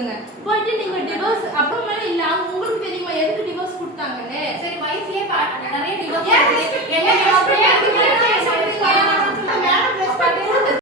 வச்சுக்கோங்க. போயிட்டு நீங்க டிவோர்ஸ் அப்புறமா இல்ல உங்களுக்கு தெரியுமா எதுக்கு டிவோர்ஸ் கொடுத்தாங்கன்னு? சரி வைஃபே நிறைய டிவோர்ஸ் ஏன் எங்க சொல்றீங்க? Madam respect